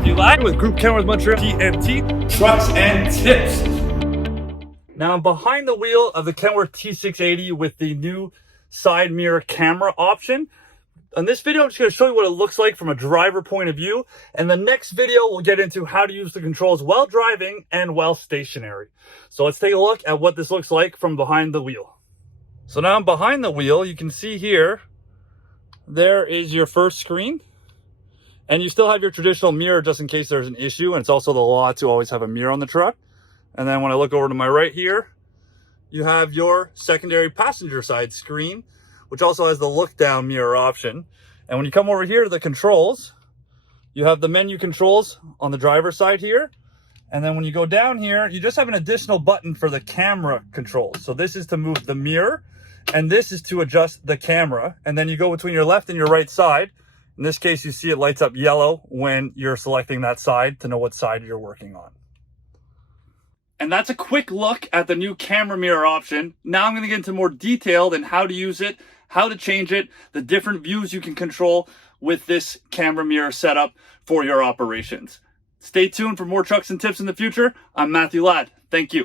Matthew.Ladd with Groupe Kenworth Montreal T.N.T. Trucks and tips. Now I'm behind the wheel of the Kenworth T680 with the new side mirror camera option. On this video, I'm just going to show you what it looks like from a driver point of view. And the next video, we'll get into how to use the controls while driving and while stationary. So let's take a look at what this looks like from behind the wheel. So now I'm behind the wheel. You can see here, there is your first screen. And you still have your traditional mirror just in case there's an issue. And it's also the law to always have a mirror on the truck. And then when I look over to my right here, you have your secondary passenger side screen, which also has the look down mirror option. And when you come over here to the controls, you have the menu controls on the driver's side here. And then when you go down here, you just have an additional button for the camera controls. So this is to move the mirror, and this is to adjust the camera. And then you go between your left and your right side. In this case, you see it lights up yellow when you're selecting that side to know what side you're working on. And that's a quick look at the new camera mirror option. Now I'm going to get into more detail in how to use it, how to change it, the different views you can control with this camera mirror setup for your operations. Stay tuned for more trucks and tips in the future. I'm Matthew.Ladd. Thank you.